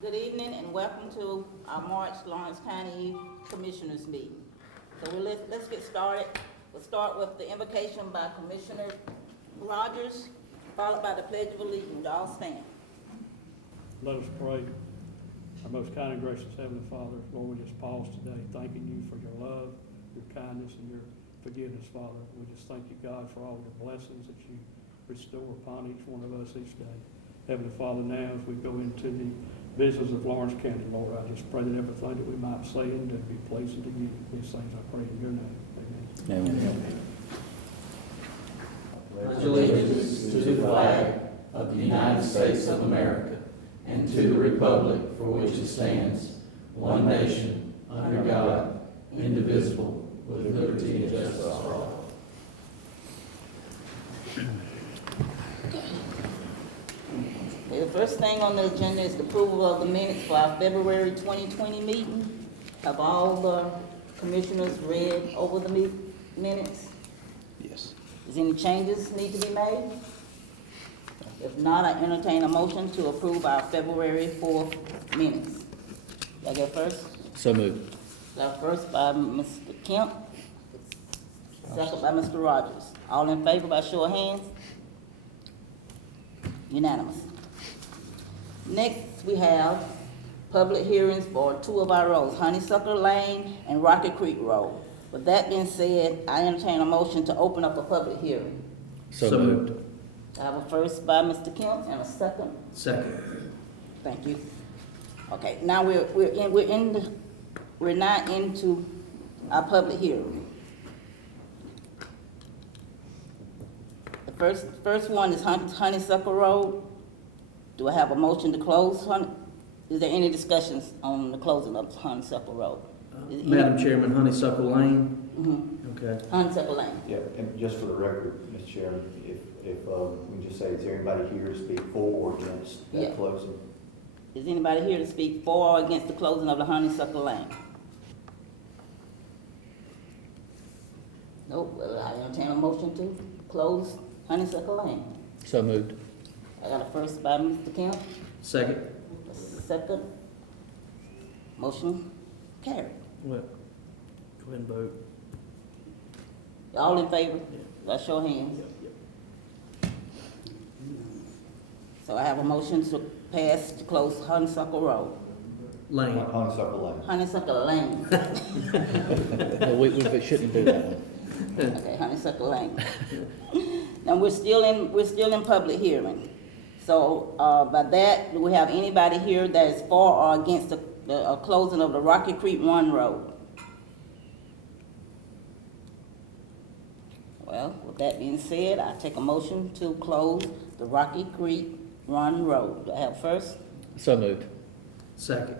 Good evening and welcome to our March Lawrence County Commissioners meeting. So let's get started. We'll start with the invocation by Commissioner Rogers, followed by the Pledge of Allegiance. Y'all stand. Let us pray. Our most kind and gracious Heavenly Father, Lord, we just pause today thanking you for your love, your kindness, and your forgiveness, Father. We just thank you, God, for all the blessings that you restore upon each one of us each day. Heavenly Father, now as we go into the business of Lawrence County, Lord, I just pray that everything that we might say and do be pleasing to you. These things I pray in your name. Amen. Amen. Pledge allegiance to the flag of the United States of America and to the republic for which it stands, one nation, under God, indivisible, with liberty and justice for all. Okay, the first thing on the agenda is the approval of the minutes for our February 2020 meeting. Have all the commissioners read over the minutes? Yes. Is any changes need to be made? If not, I entertain a motion to approve our February 4th minutes. Y'all go first? So moved. First by Mr. Kemp, second by Mr. Rogers. All in favor by show of hands? Unanimous. Next, we have public hearings for two of our roads, Honeysuckle Lane and Rocky Creek Road. With that being said, I entertain a motion to open up a public hearing. So moved. I have a first by Mr. Kemp and a second. Second. Thank you. Okay, now we're now into our public hearing. The first one is Honeysuckle Road. Do I have a motion to close? Is there any discussions on the closing of Honeysuckle Road? Madam Chairman, Honeysuckle Lane. Mm-hmm. Okay. Honeysuckle Lane. Yeah, and just for the record, Mr. Chairman, if we can just say, is there anybody here to speak for or against Yeah. that closing? Is anybody here to speak for or against the closing of the Honeysuckle Lane? Nope, well, I entertain a motion to close Honeysuckle Lane. So moved. I got a first by Mr. Kemp, Second. a second. Motion carried. What? Go ahead and vote. All in favor? Yeah. Let's show hands. Yep. So I have a motion to pass to close Honeysuckle Road, Lane. Honeysuckle Lane. Honeysuckle Lane. No, we shouldn't do that one. Okay, Honeysuckle Lane. Now, we're still in public hearing. So, by that, do we have anybody here that is for or against the closing of the Rocky Creek Run Road? Well, with that being said, I take a motion to close the Rocky Creek Run Road. Do I have first? So moved. Second.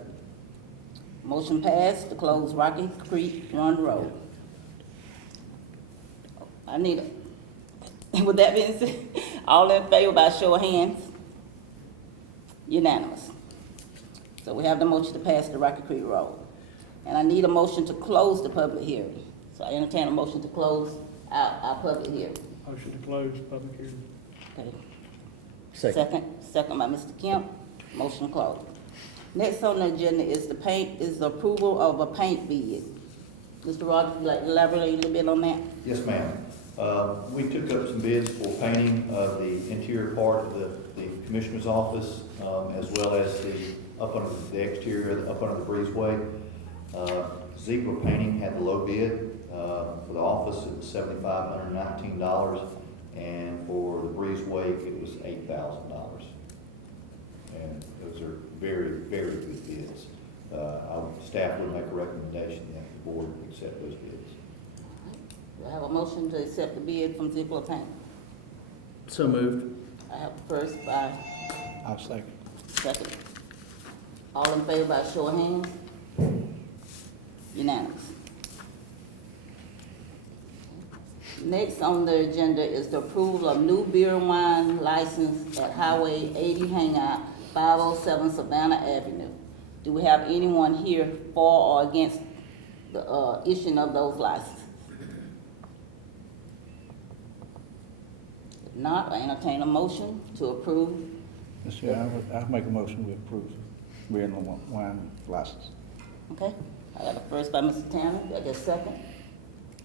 Motion passed to close Rocky Creek Run Road. I need a, with that being said, all in favor by show of hands? Unanimous. So we have the motion to pass the Rocky Creek Road. And I need a motion to close the public hearing. So I entertain a motion to close our public hearing. Motion to close public hearing. Okay. Second. Second by Mr. Kemp. Motion closed. Next on the agenda is the approval of a paint bid. Mr. Rogers, would you like to elaborate a little bit on that? Yes, ma'am. We took up some bids for painting of the interior part of the commissioner's office, as well as up under the exterior, up under the breezeway. Zebra Painting had the low bid. For the office, it was $7,519, and for the breezeway, it was $8,000. And those are very, very good bids. Our staff would make a recommendation that the board accept those bids. Do I have a motion to accept the bid from Ziegler Paint? So moved. I have a first by I'll second. second. All in favor by show of hands? Unanimous. Next on the agenda is the approval of new beer and wine license at Highway 80 Hangout, 507 Savannah Avenue. Do we have anyone here for or against the issuing of those licenses? If not, I entertain a motion to approve. Mr. Chair, I'll make a motion we approve. beer and wine license. Okay, I got a first by Mr. Tanner, I got a second.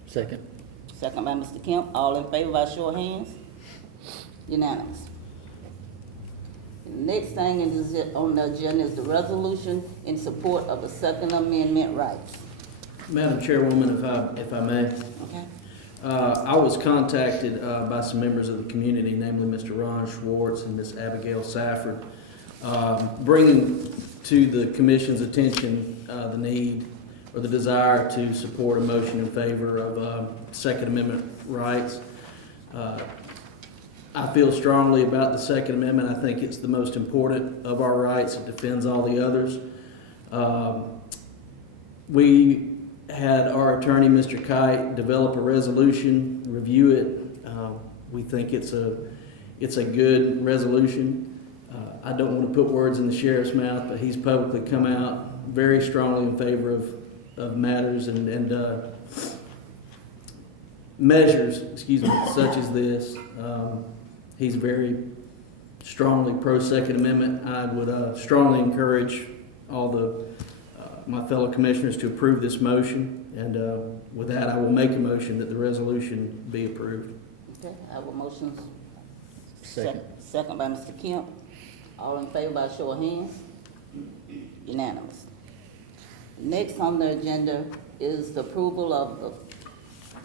Second. Second by Mr. Kemp, all in favor by show of hands? Unanimous. The next thing on the agenda is the resolution in support of the Second Amendment rights. Madam Chairwoman, if I may, Okay? I was contacted by some members of the community, namely Mr. Ron Schwartz and Ms. Abigail Safford, bringing to the commission's attention the need or the desire to support a motion in favor of Second Amendment rights. I feel strongly about the Second Amendment. I think it's the most important of our rights. It defends all the others. We had our attorney, Mr. Kite, develop a resolution, review it. We think it's a good resolution. I don't want to put words in the sheriff's mouth, but he's publicly come out very strongly in favor of matters and measures, such as this. He's very strongly pro-Second Amendment. I would strongly encourage all my fellow commissioners to approve this motion. And with that, I will make a motion that the resolution be approved. Okay, I have a motion. Second. Second by Mr. Kemp. All in favor by show of hands? Unanimous. Next on the agenda is the approval of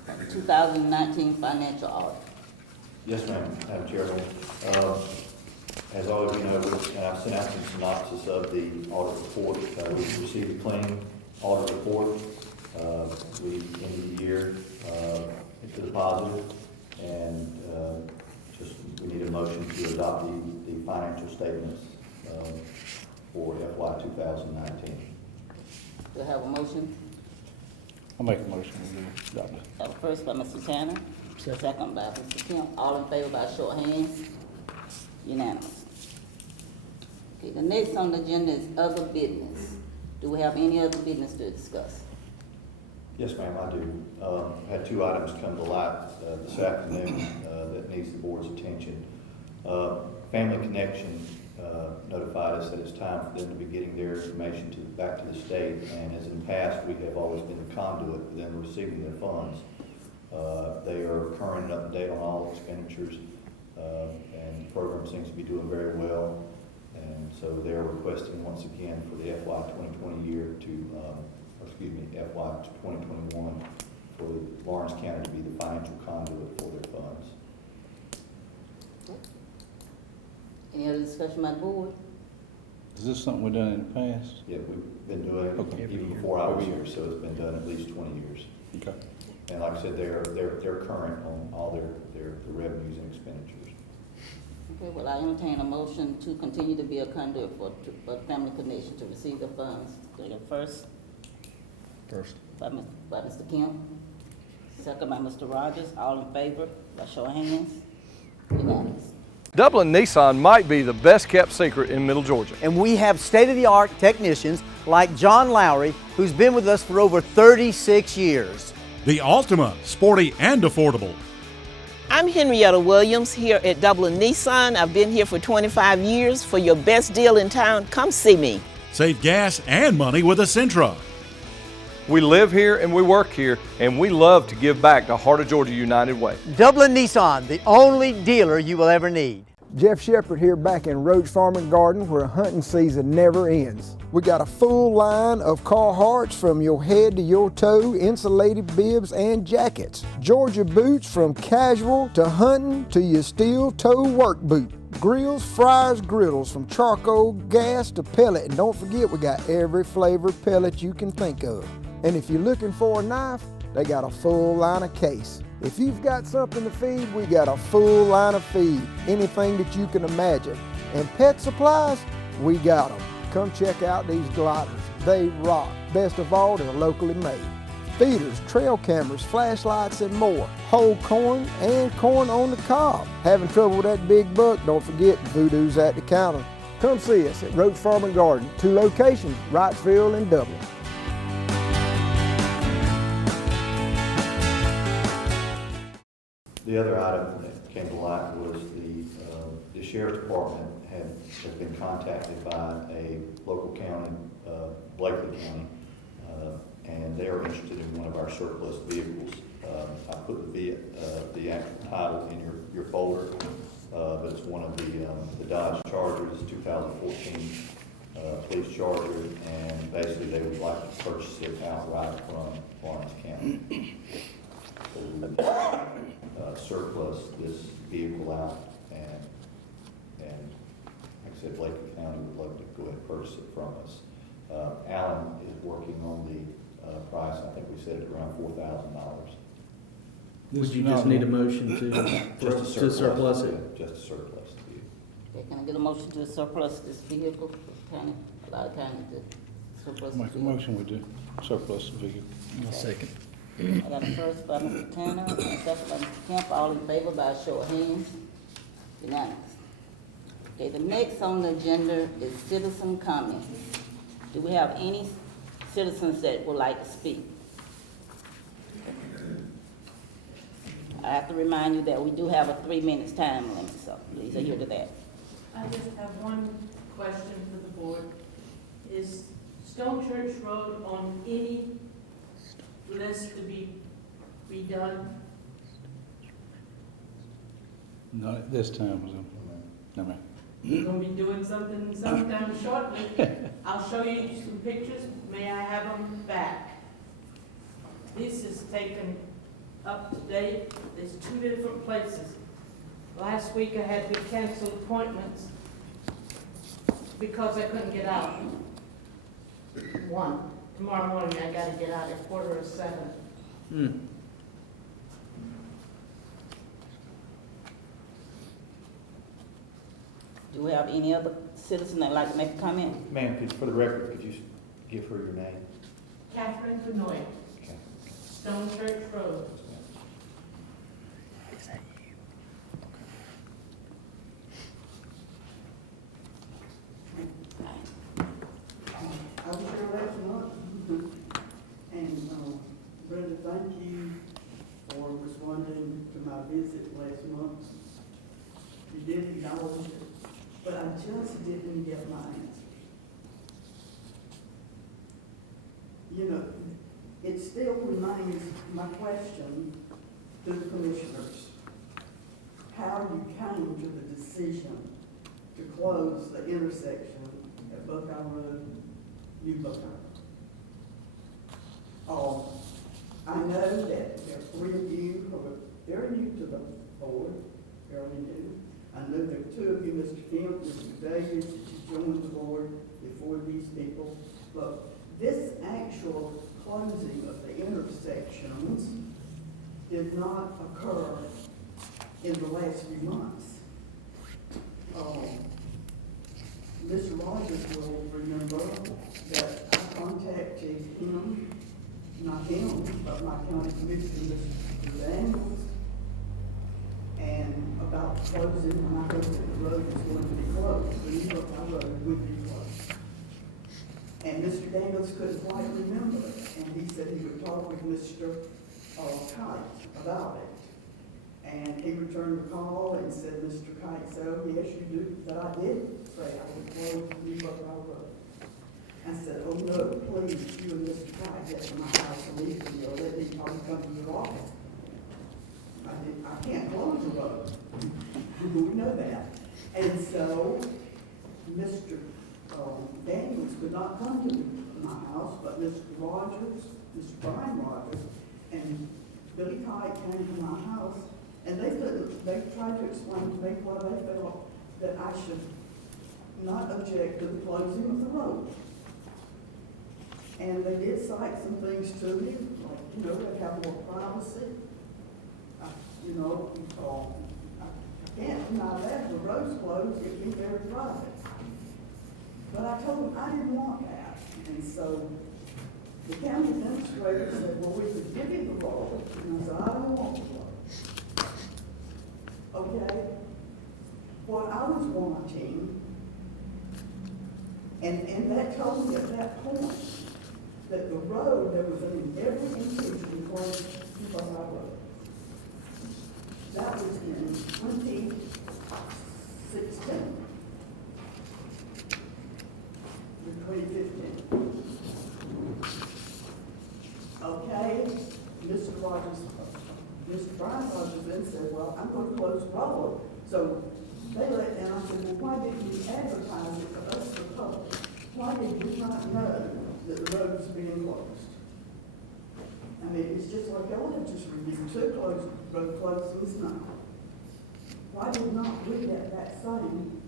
the 2019 financial audit. Yes, ma'am, Madam Chairman. As all of you know, and I've sent out some synopsis of the audit report. We received a clean audit report. We ended the year to the positive, and we need a motion to adopt the financial statements for FY 2019. Do I have a motion? I'll make a motion to adopt it. Have a first by Mr. Tanner, second by Mr. Kemp. All in favor by show of hands? Unanimous. Okay, the next on the agenda is other business. Do we have any other business to discuss? Yes, ma'am, I do. I had two items come to light this afternoon that needs the board's attention. Family Connection notified us that it's time for them to be getting their information back to the state, and as in the past, we have always been the conduit for them receiving their funds. They are current and up to date on all expenditures, and the program seems to be doing very well. And so they're requesting once again for the FY 2020 year FY 2021 for Lawrence County to be the financial conduit for their funds. Any other discussion by the board? Is this something we've done in the past? Yeah, we've been doing it Okay. even before I was here, so it's been done at least 20 years. Okay. And like I said, they're current on all their revenues and expenditures. Okay, well, I entertain a motion to continue to be a conduit for Family Connection to receive the funds. Do I get first by Mr. Kemp, second by Mr. Rogers. All in favor, by show of hands? Unanimous. Dublin Nissan might be the best kept secret in Middle Georgia. And we have state-of-the-art technicians like John Lowry, who's been with us for over 36 years. The Altima, sporty and affordable. I'm Henrietta Williams here at Dublin Nissan. I've been here for 25 years. For your best deal in town, come see me. Save gas and money with a Sentra. We live here and we work here, and we love to give back to Heart of Georgia United Way. Dublin Nissan, the only dealer you will ever need. Jeff Shepard here back in Roach Farm and Garden, where hunting season never ends. We got a full line of Carhartts from your head to your toe, insulated bibs and jackets. Georgia boots from casual to hunting to your steel toe work boot. Grills, fryers, griddles from charcoal, gas to pellet. And don't forget, we got every flavor pellet you can think of. And if you're looking for a knife, they got a full line of case. If you've got something to feed, we got a full line of feed, anything that you can imagine. And pet supplies, we got them. Come check out these gliders. They rock. Best of all, they're locally made. Feeders, trail cameras, flashlights, and more. Whole corn and corn on the cob. Having trouble with that big buck? Don't forget, Voodoo's at the counter. Come see us at Roach Farm and Garden. 2 locations, Wrightsville and Dublin. The other item that came to light was the sheriff's department has been contacted by a local county, Blakely County, and they are interested in one of our surplus vehicles. I put the actual title in your folder, but it's one of the Dodge Chargers, 2014 police Charger, and basically they would like to purchase it outright from Lawrence County. So we would surplus this vehicle out, and like I said, Blakely County would love to go ahead and purchase it from us. Alan is working on the price. I think we set it around $4,000. Would you just need a motion Just to surplus it? Just to surplus the vehicle. Okay, can I get a motion to surplus this vehicle? County, a lot of counties do surplus. Make a motion we do surplus the vehicle. I'll second. I got a first by Mr. Tanner, and a second by Mr. Kemp, all in favor by a show of hands. Unanimous. Okay, the next on the agenda is citizen comments. Do we have any citizens that would like to speak? I have to remind you that we do have a 3 minutes time limit, so please adhere to that. I just have one question for the board. Is Stone Church Road on any list to be redone? Not at this time, was it? No, ma'am. We're gonna be doing something sometime shortly. I'll show you some pictures. May I have them back? This is taken up to date. There's 2 different places. Last week I had to cancel appointments because I couldn't get out. One. Tomorrow morning I gotta get out at 6:45. Do we have any other citizen that'd like to make a comment? Ma'am, for the record, could you give her your name? Catherine Benoit, Okay. Stone Church Road. I was here last month, and Brenda, thank you for responding to my visit last month. You did acknowledge it, but I just didn't get my answer. You know, it still remains my question to the commissioners, how you came to the decision to close the intersection at Buckeye Road, New Buckeye. I know that there are 3 of you who are very new to the board, fairly new. I know there are 2 of you, Mr. Kemp, Mr. Davis, that you joined the board before these people. But this actual closing of the intersections did not occur in the last few months. Mr. Rogers will remember that I contacted him, not him, but my county commissioner, Mr. Daniels, and about closing, and I hope that the road is going to be closed, the New Buckeye Road would be closed. And Mr. Daniels couldn't quite remember it, and he said he would talk with Mr. Kite about it. And he returned the call and said, Mr. Kite said, oh, yes, you do, but I did say I would close the New Buckeye Road. I said, oh, no, please, you and Mr. Kite get to my house immediately, or let me come to your office. I can't close the road. We know that. And so, Mr. Daniels could not come to my house, but Mr. Rogers, Mr. Brian Rogers, and Billy Kite came to my house, and they tried to explain to me why they felt that I should not object to the closing of the road. And they did cite some things to me, like, they have more privacy. I can't deny that. If the road's closed, it'd be very private. But I told them I didn't want that. And so the county administrator said, well, we could give you the road. And I said, I don't want the road. Okay? What I was wanting, and that told me at that point that the road, there was every intention close to Buckeye Road. That was in 2016. 2015. Okay, Mr. Brian Rogers then said, well, I'm going to close the road. So they let, and I said, well, why didn't you advertise it to us, the public? Why did you not know that the road was being closed? I mean, it's just like y'all have just reviewed two road closings now. Why did not we get that same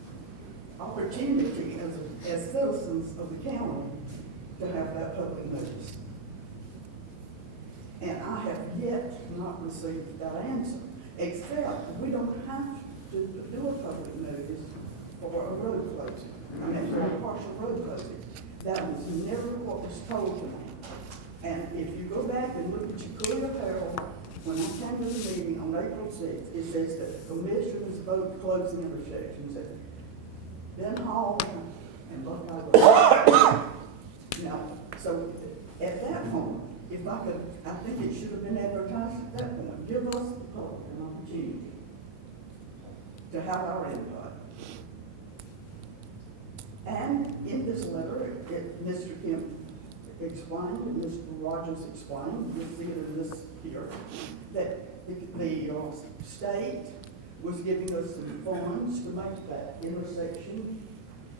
opportunity as citizens of the county to have that public notice? And I have yet not received that answer, except we don't have to do a public notice for a road closing. I mean, for a partial road closing. That was never what was told to me. And if you go back and look at your clear apparel, when I came to the meeting on April 6th, it says that the commissioners vote closing intersections at Ben Hall and Buckeye. Now, so at that point, if I could, I think it should have been advertised at that point. Give us the public an opportunity to have our input. And in this letter, Mr. Kemp explained, and Mr. Rogers explained, you'll see it in this here, that the state was giving us some funds to make that intersection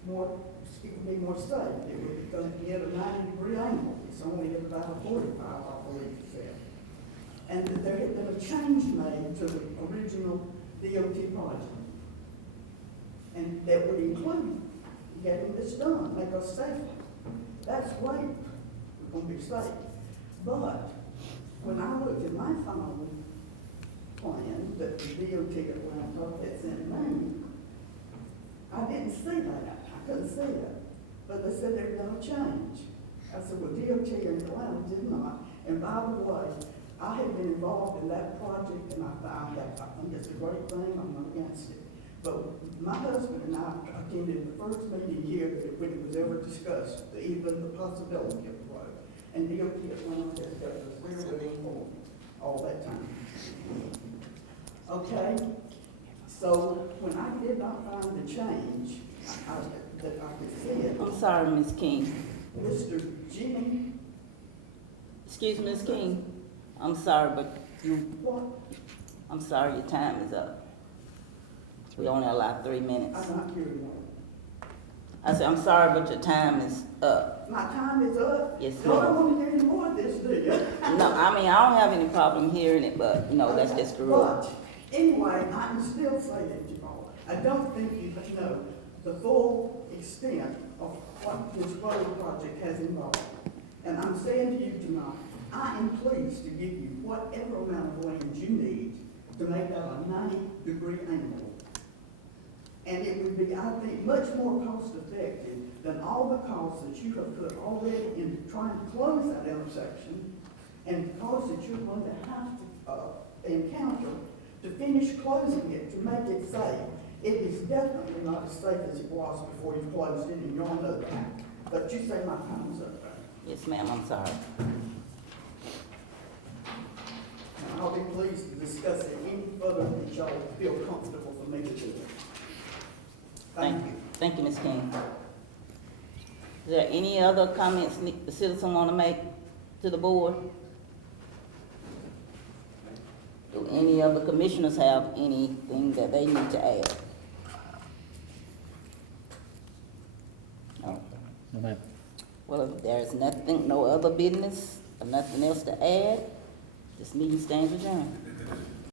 more, it would be more safe. It would going to be at a 90-degree angle. It's only at about a 45, I believe it said. And that there had been a change made to the original DOT project. And that would include getting this done, make us safer. That's great. We're going to be safe. But when I looked at my final plan that the DOT at Atlanta had sent me, I didn't see that. I couldn't see it. But they said they're going to change. I said, well, DOT in Atlanta did not. And by the way, I have been involved in that project, and I think it's a great thing. I'm not against it. But my husband and I attended the first meeting here when it was ever discussed, even the possibility of the road. And DOT Atlanta has got us really informed all that time. Okay? So when I did not find the change, that I could see it. I'm sorry, Ms. King. Mr. Jimmy. Excuse me, Ms. King. I'm sorry, but What? I'm sorry, your time is up. We only allow 3 minutes. I'm not hearing that. I said, I'm sorry, but your time is up. My time is up? Yes, You don't ma'am. want to hear any more of this, do you? No, I mean, I don't have any problem hearing it, but, that's just the rule. But, anyway, I can still say that, Jamal. I don't think you know the full extent of what this road project has involved. And I'm saying to you tonight, I am pleased to give you whatever amount of land you need to make that a 90-degree angle. And it would be, I think, much more cost effective than all the costs that you have put already into trying to close that intersection and the costs that you're going to have to encounter to finish closing it, to make it safe. It is definitely not as safe as it was before you closed it, and you all know that. But you say my time's up. Yes, ma'am, I'm sorry. And I'll be pleased to discuss it any further that y'all feel comfortable for me to do it. Thank you. Thank you, Ms. King. Is there any other comments the citizen want to make to the board? Do any of the commissioners have anything that they need to add? No. No, ma'am. Well, if there's nothing, no other business, or nothing else to add, this meeting stands adjourned.